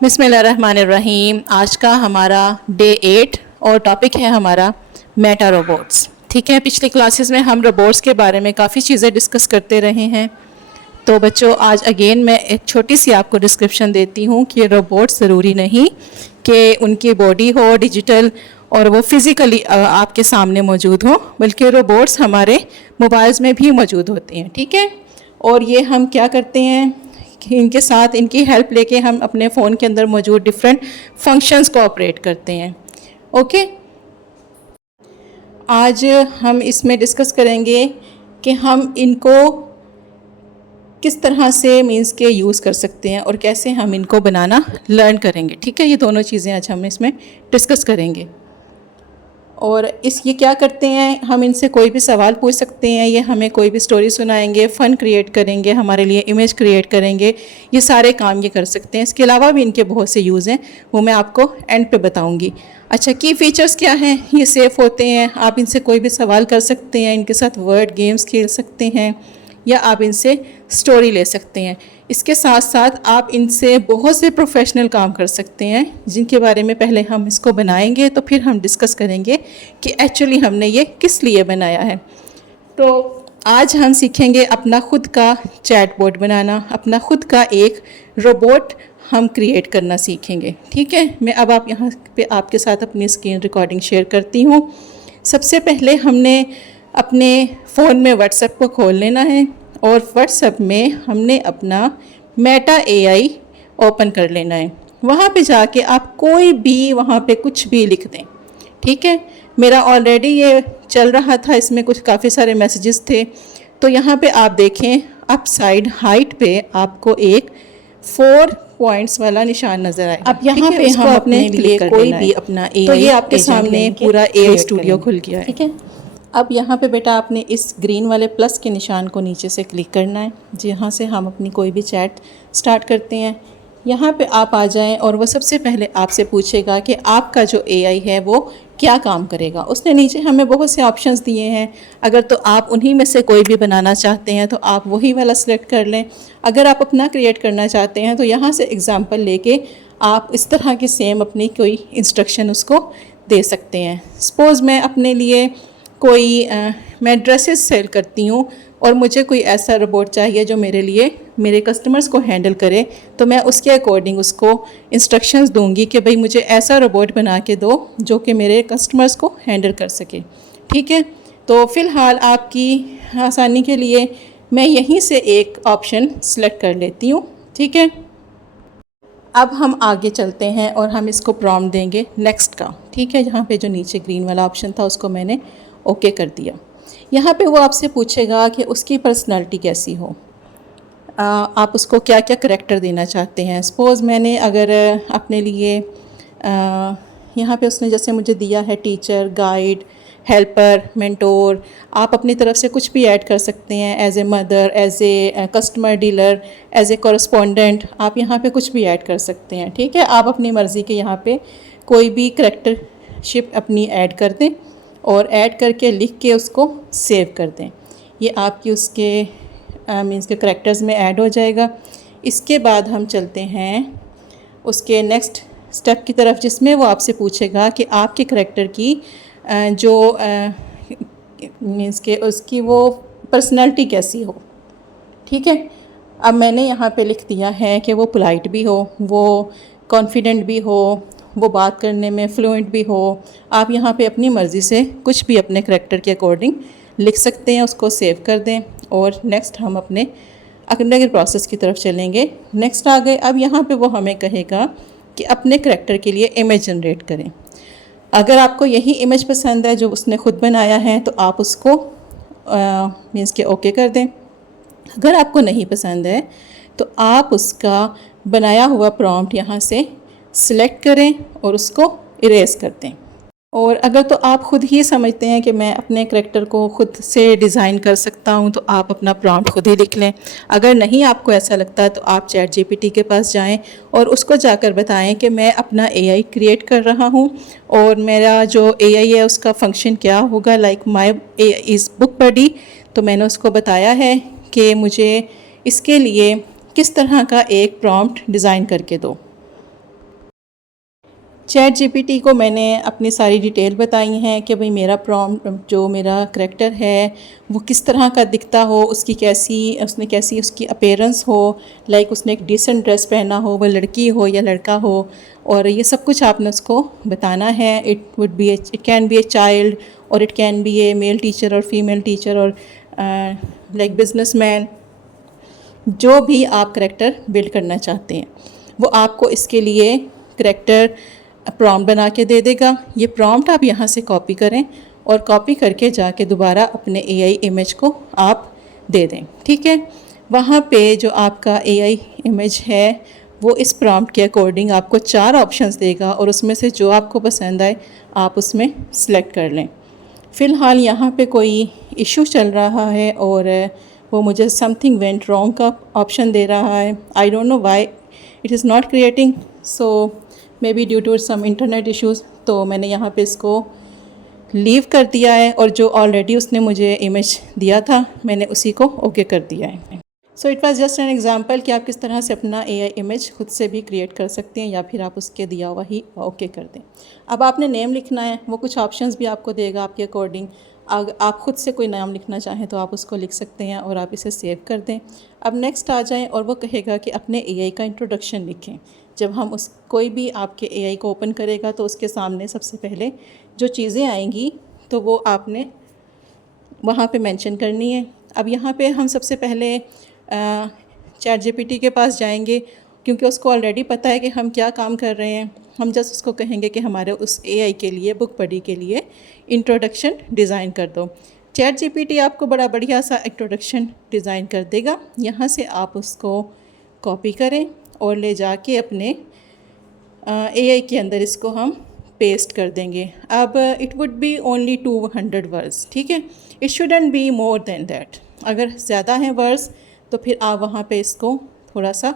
बिस्मिल्लाहिर्रहमानिर्रहीम। आज का हमारा डे 8 और टॉपिक है हमारा मेटा रोबोट्स। ठीक है, पिछली क्लासेस में हम रोबोट्स के बारे में काफ़ी चीज़ें डिस्कस करते रहे हैं। तो बच्चों, आज अगेन मैं एक छोटी सी आपको डिस्क्रिप्शन देती हूँ कि रोबोट्स ज़रूरी नहीं कि उनकी बॉडी हो डिजिटल और वो फिज़िकली आपके सामने मौजूद हो, बल्कि रोबोट्स हमारे मोबाइल्स में भी मौजूद होते हैं। ठीक है, और ये हम क्या करते हैं कि इनके साथ इनकी हेल्प लेके हम अपने फ़ोन के अंदर मौजूद डिफरेंट फंक्शंस को ऑपरेट करते हैं। ओके, आज हम इसमें डिस्कस करेंगे कि हम इनको किस तरह से मींस के यूज़ कर सकते हैं और कैसे हम इनको बनाना लर्न करेंगे। ठीक है, ये दोनों चीज़ें आज हम इसमें डिस्कस करेंगे। और ये क्या करते हैं, हम इनसे कोई भी सवाल पूछ सकते हैं, ये हमें कोई भी स्टोरी सुनाएंगे, फ़न क्रिएट करेंगे, हमारे लिए इमेज क्रिएट करेंगे, ये सारे काम ये कर सकते हैं। इसके अलावा भी इनके बहुत से यूज़ हैं, वो मैं आपको एंड पे बताऊंगी। अच्छा, की फ़ीचर्स क्या हैं, ये सेफ़ होते हैं, आप इनसे कोई भी सवाल कर सकते हैं, इनके साथ वर्ड गेम्स खेल सकते हैं या आप इनसे स्टोरी ले सकते हैं। इसके साथ साथ आप इनसे बहुत से प्रोफेशनल काम कर सकते हैं, जिनके बारे में पहले हम इसको बनाएंगे तो फिर हम डिस्कस करेंगे कि एक्चुअली हमने ये किस लिए बनाया है। तो आज हम सीखेंगे अपना खुद का चैटबॉट बनाना, अपना खुद का एक रोबोट हम क्रिएट करना सीखेंगे। ठीक है, मैं अब आप यहाँ पे आपके साथ अपनी स्क्रीन रिकॉर्डिंग शेयर करती हूँ। सबसे पहले हमने अपने फ़ोन में व्हाट्सएप को खोल लेना है और व्हाट्सएप में हमने अपना मेटा एआई ओपन कर लेना है। वहाँ पे जाके आप कोई भी वहाँ पे कुछ भी लिख दें। ठीक है, मेरा ऑलरेडी ये चल रहा था, इसमें कुछ काफ़ी सारे मैसेजेस थे। तो यहाँ पे आप देखें, अप साइड हाइट पे आपको एक 4 पॉइंट्स वाला निशान नज़र आए। अब यहाँ पे हम अपने लिए कोई भी अपना एआई, तो ये आपके सामने पूरा एआई स्टूडियो खुल गया है। ठीक है, अब यहाँ पे बेटा आपने इस ग्रीन वाले प्लस के निशान को नीचे से क्लिक करना है, जहाँ से हम अपनी कोई भी चैट स्टार्ट करते हैं। यहाँ पे आप आ जाएं और वो सबसे पहले आपसे पूछेगा कि आपका जो एआई है वो क्या काम करेगा। उसने नीचे हमें बहुत से ऑप्शंस दिए हैं, अगर तो आप उन्हीं में से कोई भी बनाना चाहते हैं तो आप वही वाला सिलेक्ट कर लें। अगर आप अपना क्रिएट करना चाहते हैं तो यहाँ से एग्ज़ाम्पल लेके आप इस तरह की सेम अपनी कोई इंस्ट्रक्शन उसको दे सकते हैं। सपोज़ मैं अपने लिए मैं ड्रेसेस सेल करती हूँ और मुझे कोई ऐसा रोबोट चाहिए जो मेरे लिए मेरे कस्टमर्स को हैंडल करे, तो मैं उसके अकॉर्डिंग उसको इंस्ट्रक्शंस दूंगी कि भाई मुझे ऐसा रोबोट बना के दो जो कि मेरे कस्टमर्स को हैंडल कर सके। ठीक है, तो फ़िलहाल आपकी आसानी के लिए मैं यहीं से एक ऑप्शन सेलेक्ट कर लेती हूँ। ठीक है, अब हम आगे चलते हैं और हम इसको प्रॉम्प्ट देंगे नेक्स्ट का। ठीक है, यहाँ पे जो नीचे ग्रीन वाला ऑप्शन था उसको मैंने ओके कर दिया। यहाँ पे वो आपसे पूछेगा कि उसकी पर्सनालिटी कैसी हो, आप उसको क्या क्या करैक्टर देना चाहते हैं। सपोज़ मैंने अगर अपने लिए यहाँ पे उसने जैसे मुझे दिया है टीचर, गाइड, हेल्पर, मेंटोर, आप अपनी तरफ से कुछ भी ऐड कर सकते हैं। As a mother, as a customer dealer, as a correspondent, आप यहाँ पे कुछ भी ऐड कर सकते हैं। ठीक है, आप अपनी मर्ज़ी के यहाँ पे कोई भी करैक्टरशिप अपनी ऐड कर दें और ऐड करके लिख के उसको सेव कर दें। ये आपकी उसके मीन्स के करैक्टर्स में ऐड हो जाएगा। इसके बाद हम चलते हैं उसके नेक्स्ट स्टेप की तरफ, जिसमें वो आपसे पूछेगा कि आपके करैक्टर की जो मीन्स के उसकी वो पर्सनैलिटी कैसी हो। ठीक है, अब मैंने यहाँ पे लिख दिया है कि वो पोलाइट भी हो, वो कॉन्फिडेंट भी हो, वो बात करने में फ्लुएंट भी हो। आप यहाँ पे अपनी मर्ज़ी से कुछ भी अपने करैक्टर के अकॉर्डिंग लिख सकते हैं, उसको सेव कर दें और नेक्स्ट हम अपने अगले प्रोसेस की तरफ चलेंगे। नेक्स्ट आ गए, अब यहाँ पे वो हमें कहेगा कि अपने करैक्टर के लिए इमेज जनरेट करें। अगर आपको यही इमेज पसंद है जो उसने ख़ुद बनाया है तो आप उसको मीन्स के ओके कर दें। अगर आपको नहीं पसंद है तो आप उसका बनाया हुआ प्रॉम्प्ट यहाँ से सिलेक्ट करें और उसको इरेज कर दें। और अगर तो आप ख़ुद ही समझते हैं कि मैं अपने करैक्टर को ख़ुद से डिज़ाइन कर सकता हूं, तो आप अपना प्रॉम्प्ट ख़ुद ही लिख लें। अगर नहीं आपको ऐसा लगता है तो आप चैट जीपीटी के पास जाएं और उसको जाकर बताएं कि मैं अपना एआई क्रिएट कर रहा हूं और मेरा जो एआई है उसका फंक्शन क्या होगा, like my AI is book buddy. तो मैंने उसको बताया है कि मुझे इसके लिए किस तरह का एक प्रॉम्प्ट डिज़ाइन करके दो। चैट जीपीटी को मैंने अपनी सारी डिटेल बताई हैं कि भाई मेरा प्रॉम्प्ट जो मेरा करैक्टर है वो किस तरह का दिखता हो, उसने कैसी उसकी अपीयरेंस हो, लाइक उसने एक डिसेंट ड्रेस पहना हो, वो लड़की हो या लड़का हो, और ये सब कुछ आपने उसको बताना है। It can be a child और it can be a male teacher और फीमेल टीचर और लाइक बिजनेसमैन, जो भी आप करैक्टर बिल्ड करना चाहते हैं वो आपको इसके लिए करैक्टर प्रॉम्प्ट बना के दे देगा। ये प्रॉम्प्ट आप यहाँ से कॉपी करें और कॉपी करके जाके दोबारा अपने एआई इमेज को आप दे दें, ठीक है। वहाँ पे जो आपका एआई इमेज है वो इस प्रॉम्प्ट के अकॉर्डिंग आपको 4 ऑप्शंस देगा और उसमें से जो आपको पसंद आए आप उसमें सेलेक्ट कर लें। फ़िलहाल यहाँ पे कोई इशू चल रहा है और वो मुझे समथिंग वेंट रॉन्ग का ऑप्शन दे रहा है। I don't know why it is not creating, so maybe due to some internet issues. तो मैंने यहाँ पे इसको लीव कर दिया है और जो ऑलरेडी उसने मुझे इमेज दिया था मैंने उसी को ओके कर दिया है। So it was just an example कि आप किस तरह से अपना एआई इमेज खुद से भी क्रिएट कर सकते हैं या फिर आप उसके दिया हुआ ही ओके कर दें। अब आपने नेम लिखना है, वो कुछ ऑप्शंस भी आपको देगा आपके अकॉर्डिंग। अगर आप खुद से कोई नाम लिखना चाहें तो आप उसको लिख सकते हैं और आप इसे सेव कर दें। अब नेक्स्ट आ जाएं और वो कहेगा कि अपने एआई का इंट्रोडक्शन लिखें। जब हम कोई भी आपके एआई को ओपन करेगा तो उसके सामने सबसे पहले जो चीज़ें आएंगी तो वो आपने वहाँ पे मेंशन करनी है। अब यहाँ पे हम सबसे पहले चैट जीपीटी के पास जाएंगे क्योंकि उसको ऑलरेडी पता है कि हम क्या काम कर रहे हैं। हम जस्ट उसको कहेंगे कि हमारे उस एआई के लिए, बुक बडी के लिए इंट्रोडक्शन डिज़ाइन कर दो। चैट जीपीटी आपको बड़ा बढ़िया सा इंट्रोडक्शन डिज़ाइन कर देगा। यहाँ से आप उसको कॉपी करें और ले जाके अपने एआई के अंदर इसको हम पेस्ट कर देंगे। अब it would be only 200 words, ठीक है। It shouldn't be more than that. अगर ज़्यादा हैं वर्ड्स तो फिर आप वहाँ पे इसको थोड़ा सा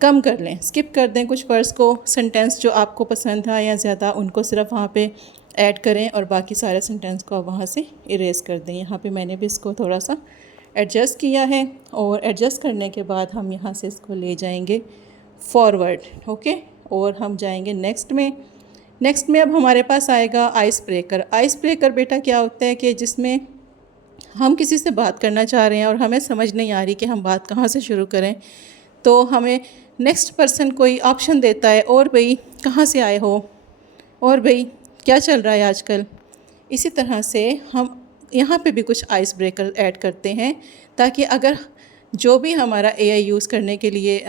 कम कर लें, स्किप कर दें कुछ वर्ड्स को। सेंटेंस जो आपको पसंद है या ज़्यादा उनको सिर्फ वहाँ पे ऐड करें और बाकी सारे सेंटेंस को आप वहाँ से इरेज कर दें। यहाँ पे मैंने भी इसको थोड़ा सा एडजस्ट किया है और एडजस्ट करने के बाद हम यहाँ से इसको ले जाएंगे फॉरवर्ड, ओके। और हम जाएंगे नेक्स्ट में अब हमारे पास आएगा आइस ब्रेकर। आइस ब्रेकर बेटा क्या होता है कि जिसमें हम किसी से बात करना चाह रहे हैं और हमें समझ नहीं आ रही कि हम बात कहाँ से शुरू करें, तो हमें नेक्स्ट पर्सन कोई ऑप्शन देता है, और भाई कहाँ से आए हो, और भाई क्या चल रहा है आजकल। इसी तरह से हम यहाँ पे भी कुछ आइस ब्रेकर ऐड करते हैं ताकि अगर जो भी हमारा एआई यूज़ करने के लिए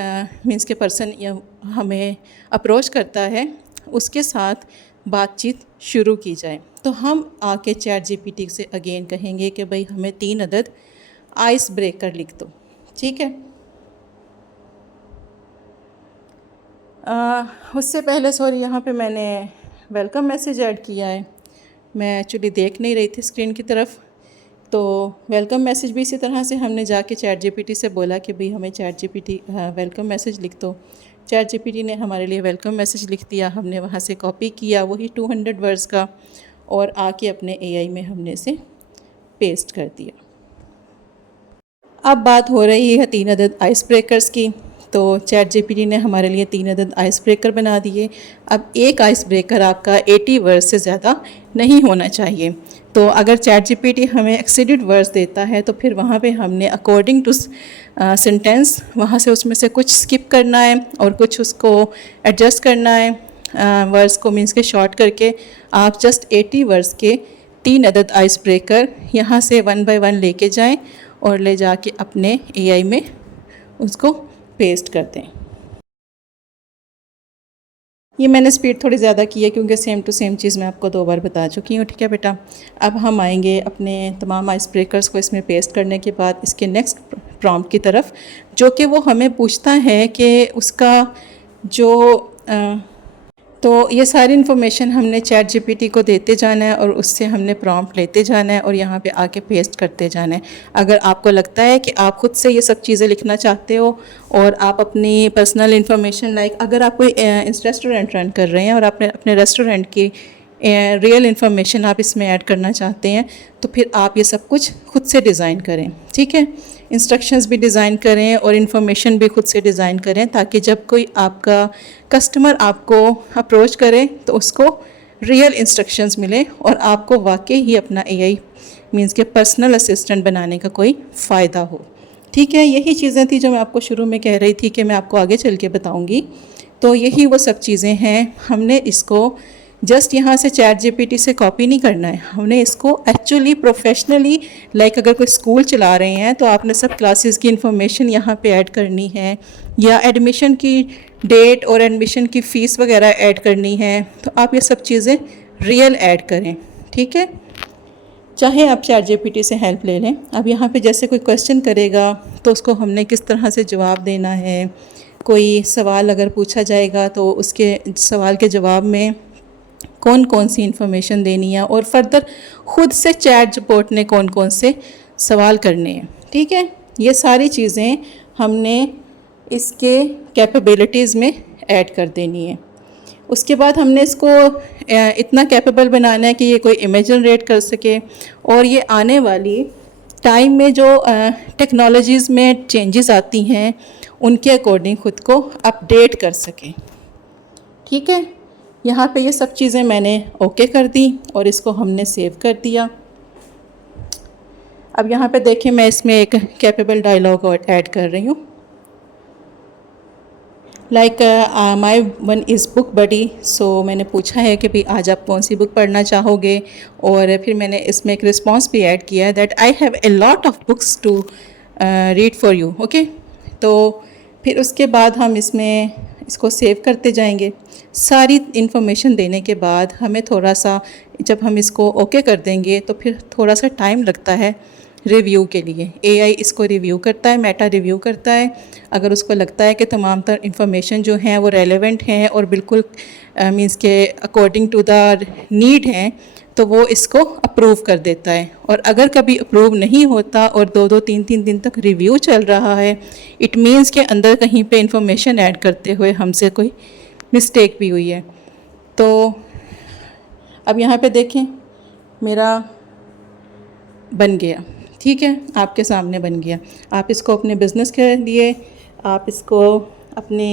मीन्स के पर्सन या हमें अप्रोच करता है उसके साथ बातचीत शुरू की जाए। तो हम आके चैट जीपीटी से अगेन कहेंगे कि भाई हमें 3 अदद आइस ब्रेकर लिख दो, ठीक है। उससे पहले सॉरी यहाँ पे मैंने वेलकम मैसेज ऐड किया है, मैं एक्चुअली देख नहीं रही थी स्क्रीन की तरफ। तो वेलकम मैसेज भी इसी तरह से हमने जाके चैट जीपीटी से बोला कि भाई हमें चैट जीपीटी वेलकम मैसेज लिख दो। चैट जीपीटी ने हमारे लिए वेलकम मैसेज लिख दिया, हमने वहाँ से कॉपी किया वही 200 वर्ड्स का और आके अपने एआई में हमने इसे पेस्ट कर दिया। अब बात हो रही है 3 अदद आइस ब्रेकर्स की। तो चैट जीपीटी ने हमारे लिए 3 अदद आइस ब्रेकर बना दिए। अब एक आइस ब्रेकर आपका 80 वर्ड्स से ज़्यादा नहीं होना चाहिए। तो अगर चैट जीपीटी हमें एक्सीडेड वर्ड्स देता है तो फिर वहाँ पे हमने अकॉर्डिंग टू सेंटेंस वहाँ से उसमें से कुछ स्किप करना है और कुछ उसको एडजस्ट करना है। वर्ड्स को मीन्स के शॉर्ट करके आप जस्ट 80 वर्ड्स के 3 अदद आइस ब्रेकर यहाँ से 1 बाय 1 लेके जाएं और ले जाके अपने एआई में उसको पेस्ट कर दें। ये मैंने स्पीड थोड़ी ज़्यादा की है क्योंकि सेम टू सेम चीज़ मैं आपको 2 बार बता चुकी हूँ, ठीक है बेटा। अब हम आएंगे अपने तमाम आइस ब्रेकर्स को इसमें पेस्ट करने के बाद इसके नेक्स्ट प्रॉम्प्ट की तरफ, जो कि वो हमें पूछता है कि उसका जो तो ये सारी इन्फॉर्मेशन हमने चैट जीपीटी को देते जाना है और उससे हमने प्रॉम्प्ट लेते जाना है और यहाँ पे आके पेस्ट करते जाना है। अगर आपको लगता है कि आप खुद से ये सब चीज़ें लिखना चाहते हो और आप अपनी पर्सनल इन्फॉर्मेशन लाइक अगर आप कोई रेस्टोरेंट रन कर रहे हैं और आपने अपने रेस्टोरेंट की रियल इन्फॉर्मेशन आप इसमें ऐड करना चाहते हैं तो फिर आप ये सब कुछ खुद से डिज़ाइन करें, ठीक है। इंस्ट्रक्शंस भी डिज़ाइन करें और इन्फॉर्मेशन भी खुद से डिज़ाइन करें, ताकि जब कोई आपका कस्टमर आपको अप्रोच करे तो उसको रियल इंस्ट्रक्शंस मिले और आपको वाकई ही अपना एआई मींस के पर्सनल असिस्टेंट बनाने का कोई फ़ायदा हो। ठीक है, यही चीज़ें थी जो मैं आपको शुरू में कह रही थी कि मैं आपको आगे चल के बताऊँगी। तो यही वो सब चीज़ें हैं, हमने इसको जस्ट यहाँ से चैट जीपीटी से कॉपी नहीं करना है, हमने इसको एक्चुअली प्रोफेशनली लाइक अगर कोई स्कूल चला रहे हैं तो आपने सब क्लासेस की इन्फॉर्मेशन यहाँ पे ऐड करनी है, या एडमिशन की डेट और एडमिशन की फ़ीस वगैरह ऐड करनी है, तो आप ये सब चीज़ें रियल ऐड करें। ठीक है, चाहे आप चैट जीपीटी से हेल्प ले लें। अब यहाँ पे जैसे कोई क्वेश्चन करेगा तो उसको हमने किस तरह से जवाब देना है, कोई सवाल अगर पूछा जाएगा तो उसके सवाल के जवाब में कौन कौन सी इन्फॉर्मेशन देनी है, और फर्दर ख़ुद से चैट जीपीटी ने कौन कौन से सवाल करने हैं। ठीक है, ये सारी चीज़ें हमने इसके कैपेबिलिटीज़ में ऐड कर देनी है। उसके बाद हमने इसको इतना कैपेबल बनाना है कि ये कोई इमेज जनरेट कर सके, और ये आने वाली टाइम में जो टेक्नोलॉजीज़ में चेंजेस आती हैं उनके अकॉर्डिंग ख़ुद को अपडेट कर सके। ठीक है, यहाँ पे ये सब चीज़ें मैंने ओके कर दी और इसको हमने सेव कर दिया। अब यहाँ पे देखें, मैं इसमें एक कैपेबल डायलॉग ऐड कर रही हूँ, like my one is book buddy. So मैंने पूछा है कि भाई आज आप कौन सी बुक पढ़ना चाहोगे, और फिर मैंने इसमें एक रिस्पॉन्स भी ऐड किया है that I have a lot of books to read for you. Okay, तो फिर उसके बाद हम इसको सेव करते जाएंगे। सारी इन्फॉर्मेशन देने के बाद हमें थोड़ा सा, जब हम इसको ओके कर देंगे तो फिर थोड़ा सा टाइम लगता है रिव्यू के लिए। एआई इसको रिव्यू करता है, मेटा रिव्यू करता है। अगर उसको लगता है कि तमाम तर इन्फॉर्मेशन जो हैं वो रेलेवेंट हैं और बिल्कुल मींस के अकॉर्डिंग टू द नीड हैं, तो वो इसको अप्रूव कर देता है। और अगर कभी अप्रूव नहीं होता और 2-2 3-3 दिन तक रिव्यू चल रहा है, इट मीन्स के अंदर कहीं पे इंफॉर्मेशन ऐड करते हुए हमसे कोई मिस्टेक भी हुई है। तो अब यहाँ पे देखें, मेरा बन गया। ठीक है, आपके सामने बन गया। आप इसको अपने बिज़नेस के लिए, आप इसको अपने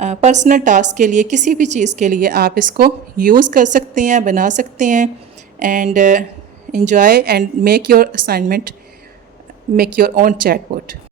पर्सनल टास्क के लिए, किसी भी चीज़ के लिए आप इसको यूज़ कर सकते हैं, बना सकते हैं। And enjoy and make your assignment, make your own chatbot.